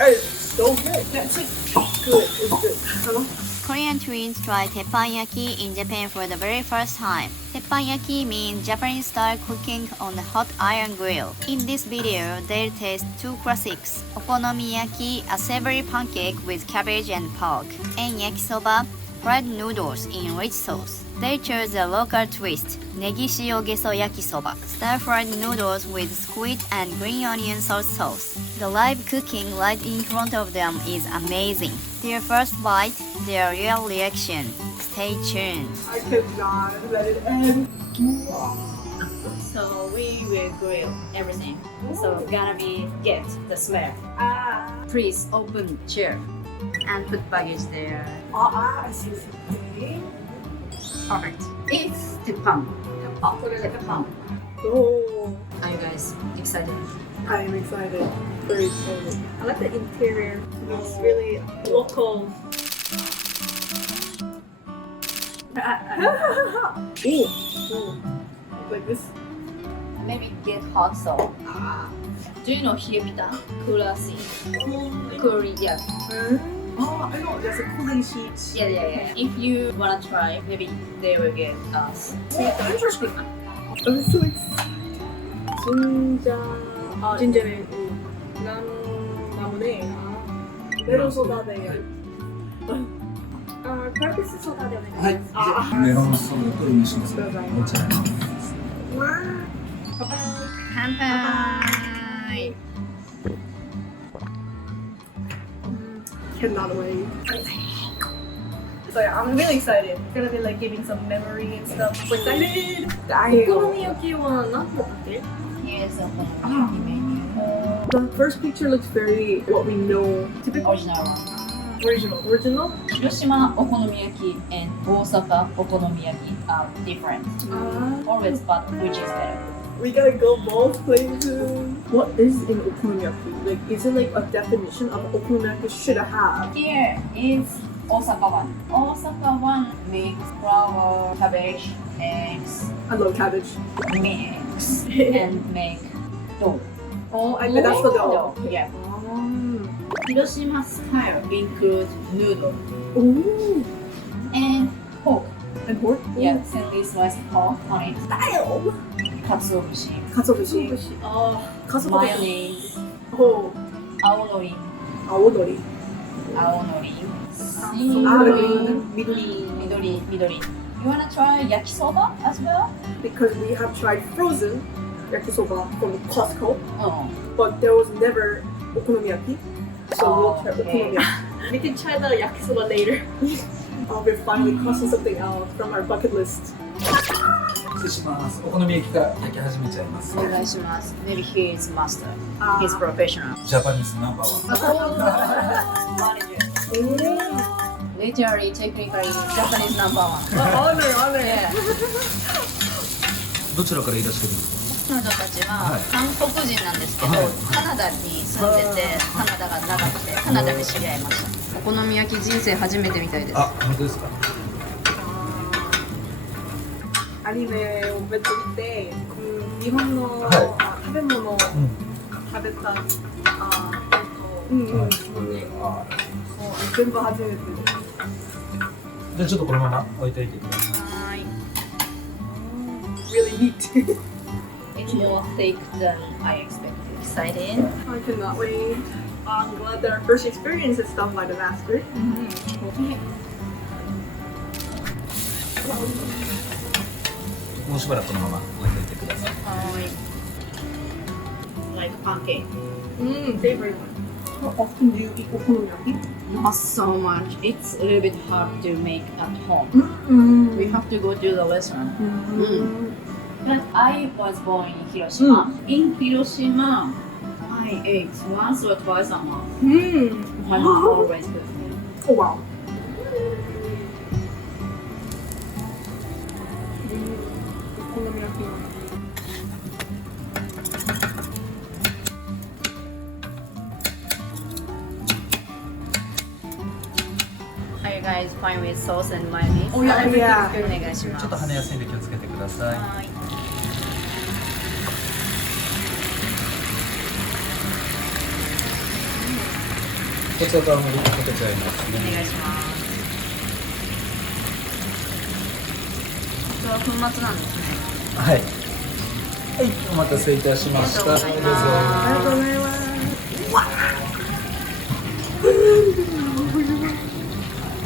It's so good. That's like good. It's good. Hello? Korean twins try teppanyaki in Japan for the very first time. Teppanyaki means Japanese style cooking on the hot iron grill. In this video, they'll taste two classics: okonomiyaki, a savory pancake with cabbage and pork, and yakisoba, fried noodles in rich sauce. They chose a local twist, negi-shio geso yakisoba, stir-fried noodles with squid and green onion sauce. The live cooking right in front of them is amazing. Their first bite, their real reaction. Stay tuned. I cannot let it end. So we will grill everything. So gonna be get the smell. Please open chair and put baggage there. I see. Perfect. It's teppan. Teppan. Oh, Are you guys excited? I am excited. Very excited. I like the interior. It's really local. Ooh. Like this. Maybe get hot sauce. Do you know hirabita? Kurasi. Kuri, yeah. Oh, I know. There's a cooling sheet. Yeah. If you wanna try, maybe they will get us. Interesting. I'm so excited. 진짜네. 나무네. 메론 소다네. 크래비스 소다네. はい、メロンソーダと蒸します。こちら。 간파이. Cannot wait. So yeah, I'm really excited. It's gonna be like giving some memory and stuff. We're excited. 오코노미야키は何だっけ? Here's a okonomiyaki menu. The first picture looks very what we know. Typical. Original one. Original? Hiroshima okonomiyaki and Osaka okonomiyaki are different. Always, but which is better? We gotta go both places. What is in okonomiyaki? Like, is it like a definition of okonomiyaki should have? Here is Osaka one. Osaka one makes flour, cabbage, eggs, I love cabbage. mix, and make dough. Oh, I bet that's the dough. Yeah. Oh. Hiroshima style includes noodle Ooh. and pork. And pork? Yeah, thinly sliced pork on it. Style. Katsuobushi. Katsuobushi. Oh, Katsuobushi. mayonnaise. Oh. Aonori. Aonori. Aonori. Green. Midori. Midori. You wanna try yakisoba as well? Because we have tried frozen yakisoba from Costco, Oh. but there was never okonomiyaki. So we'll try Okay. okonomiyaki. We can try the yakisoba later. Oh, we're finally crossing something out from our bucket list. 失礼します。お好み焼きが焼き始めちゃいます。 Maybe he is master. He's professional. ジャパニーズナンバーワン。 Literally, technically, Japanese number one. Honor. Yeah. どちらからいらっしゃるんです彼女たちははい韓国人なんですけど、はいカナダに住んでて、カナダが長くて、カナダで知り合いました。お好み焼き人生初めてみたいです。か？あ、本当ですか？アニメをめっちゃ見て、日本の、は食べ物を食べた、そう全部初めて。じゃあちょっとこのまま置いておいてください。はい。Really neat. It's more thick than I expected. Excited. I cannot wait. I'm glad that our first experience is done by the master. もうしばらくこのまま置いておいてください。はい。Like pancake. Favorite one. How often do you eat okonomiyaki? Not so much. It's a little bit hard to make at home. We have to go to the restaurant. But I was born in Hiroshima. In Hiroshima, I ate once or twice a month. My mom always cooked me. Oh wow. Okonomiyaki. Are you guys fine with sauce and mayonnaise? Oh, yeah, yeah. お願いします。ちょっと跳ねやすいんで気をつけてください。はい。こちらから盛りかけちゃいますお願いします。これは粉末なんですね。はい。はい、お待たせいたしました。どうぞ。ありがとうございます。ありがとうございます。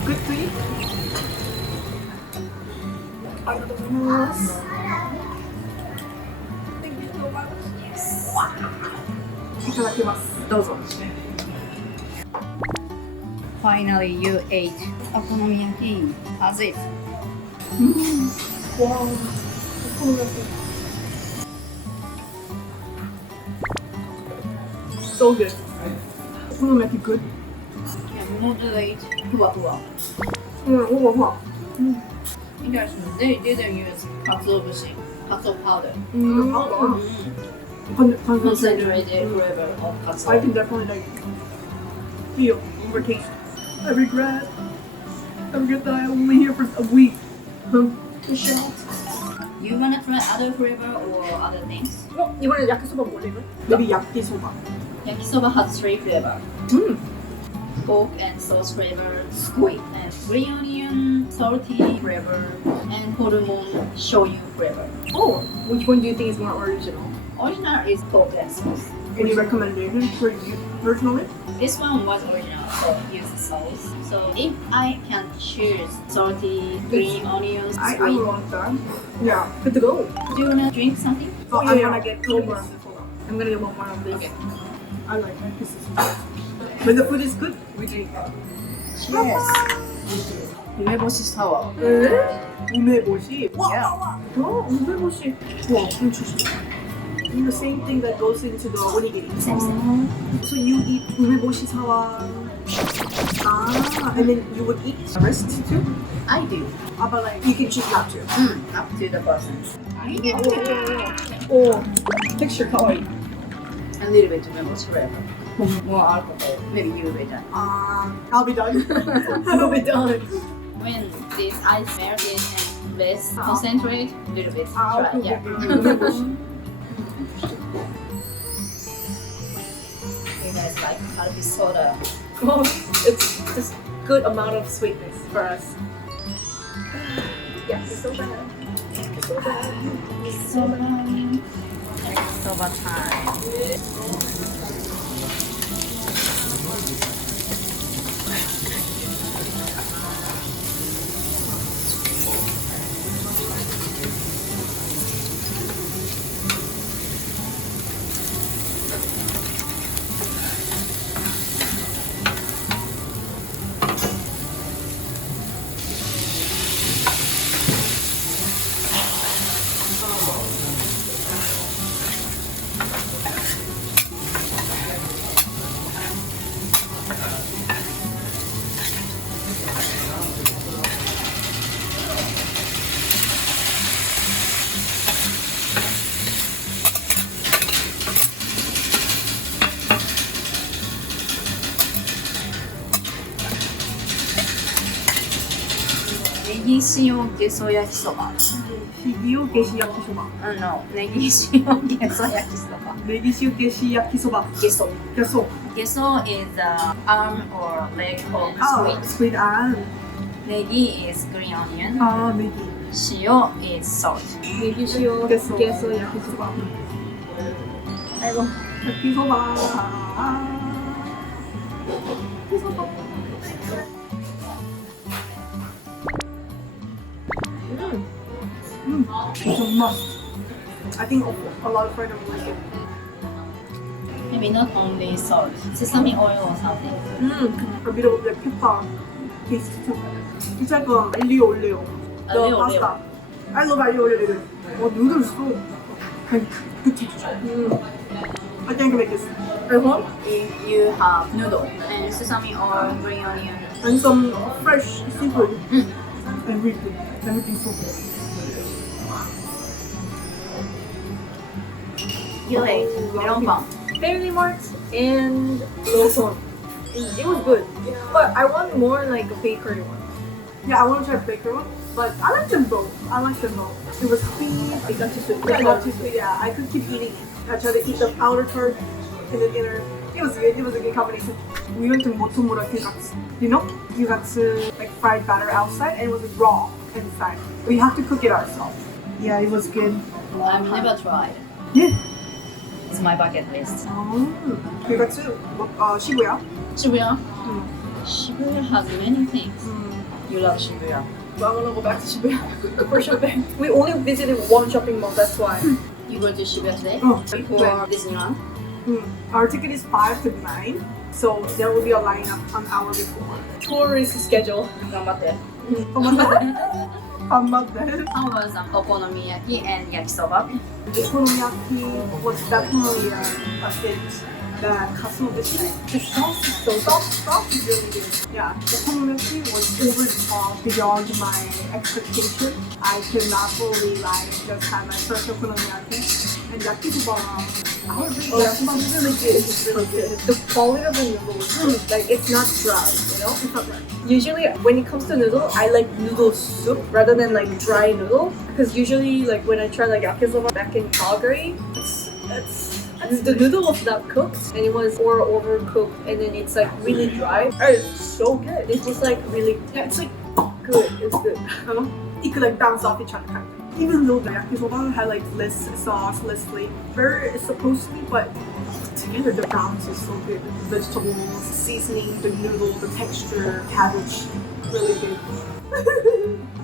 Good to eat. ありがとうございます。いただきます。どうぞ。Finally, you ate okonomiyaki as if. わあ、お好み焼き。So good. お好み焼き good. Yeah, moderate, ふわふわ。うん、うわうわ。Interesting. They didn't use katsuobushi, katsu powder. Concentrated flavor of katsu. I can definitely like feel or taste. I regret that I only here for a week. You wanna try other flavor or other things? 이번에 야키소바 먹을래? Maybe yakisoba. Yakisoba has 3 flavor. Pork and sauce flavor, squid and green onion, salty flavor, and hormone shoyu flavor. Oh, which one do you think is more original? Original is pork and sauce. Any recommendations for you personally? This one was original, so use sauce. So if I can choose salty, green onions, I squid, want that. Yeah, good to go. do you wanna drink something? Oh, I'm I'm gonna gonna get one more. I'm gonna get one more of this. Okay. I like that. This is when the food is good, we drink. Cheers. UMEBOSHI sour. 우메보시. Yeah. Oh, 우메보시. Wow, interesting. The same thing that goes into the onigiri. Same. So you eat umeboshi sawa. Ah, and then you would eat the rest too? I do. But like you can choose not to. Up to the person. Oh, texture kawaii. A little bit UMEBOSHI flavor. More alcohol. Maybe you better. I'll be done. I'll be done. When this ice melted and less concentrate, a little bit. Try. Yeah. You guys like Kalbi soda. Oh, it's just good amount of sweetness for us. Yeah, it's so bad. It's so bad. Soba time. Negi-shio geso yakisoba. Shibio geshi yakisoba. No, negi-shio geso yakisoba. Negi-shio geshi yakisoba. Geso. Geso. Geso is the arm or leg of squid. Squid and Negi is green onion. negi. Shio is salt. Negi-shio geso yakisoba. 아이고, 야키소바. 야키소바. It's a must. I think a lot of friends will like it. Maybe not only salt, sesame oil or something. A bit of the pepper taste too. It's like aglio olio. The Aglio olio. pasta. I love aglio olio. Oh, noodles so like good texture. I think I can make this. At home? If you have noodle and sesame oil, green onion. And some fresh seafood. Everything's so good. You ate melon pan. Family Mart and Lawson. It was good. But I want more like a bakery one. Yeah, I want to try a bakery one. But I like them both. It was creamy. It got too sweet. Yeah, not too sweet. Yeah, I could keep eating it. I tried to eat the powder tart in the dinner. It It was good. It was a good combination. We went to Motomura Gyukatsu. You know, Gyukatsu like fried batter outside and it was raw inside. We have to cook it ourselves. Yeah, it was good. I've never tried. Yeah. It's my bucket list. Gyukatsu, Shibuya. Shibuya? Shibuya has many things. You love Shibuya. So I want to go back to Shibuya for shopping. We only visited one shopping mall, that's why. You go to Shibuya today? Before Disneyland? Our ticket is 5 to 9, so there will be a lineup an hour before. Tourist schedule. 頑張って。 How was okonomiyaki and yakisoba? Okonomiyaki was definitely a hit. The katsuobushi, the sauce is so sauce is really good. Yeah, okonomiyaki was over the top, beyond my expectation. I could not believe I just had my first okonomiyaki. And yakisoba, yakisoba is really good. It's really good. The quality of the noodles, like it's not dry, you know? It's not dry. Usually when it comes to noodle, I like noodle soup rather than like dry noodle. Because usually like when I try like yakisoba back in Calgary, the noodle was not cooked and it was overcooked and then it's like really dry. It's so good. It was like really, yeah, it's like good. It's good. It could like bounce off each other kind of. Even though the yakisoba had like less sauce, less flavor, it's supposed to be, but together the balance is so good. The vegetables, seasoning, the noodle, the texture, cabbage, really good.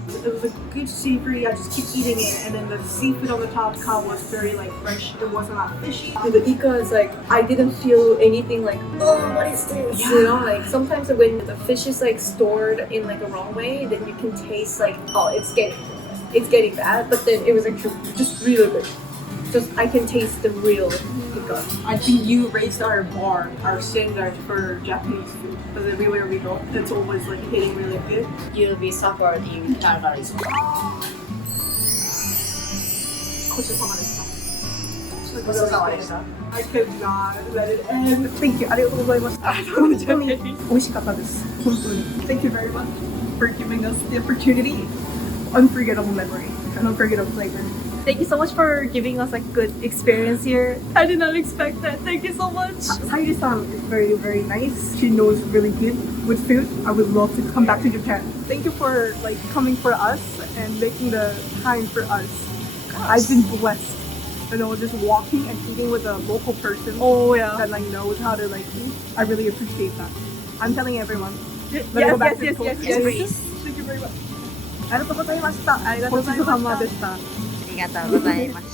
It was a good savory. I just keep eating it, and then the seafood on the top was very like fresh. It wasn't that fishy. And the ika is like I didn't feel anything like what is this? Yeah. You know, like sometimes when the fish is like stored in like a wrong way, then you can taste like it's getting bad. But then it was like just really good. Just I can taste the real ika. I think you raised our bar, our standard for Japanese food. Because everywhere we go, it's always like hitting really good. You'll be suffered in Calgary. ごちそうさまでした。ごちそうさまでした。I could not let it end. Thank you. ありがとうございました。本当に美味しかったです。本当に。Thank you very much for giving us the opportunity. Unforgettable memory. An unforgettable flavor. Thank you so much for giving us a good experience here. I did not expect that. Thank you so much. Sayuri-san is very, very nice. She knows really good with food. I would love to come back to Japan. Thank you for like coming for us and making the time for us. I've been blessed. You know, just walking and eating with a local person that like knows how to like eat. I really appreciate that. I'm telling everyone. Yes. Thank you very much. ありがとうございました。ごちそうさまでした。ありがとうございます。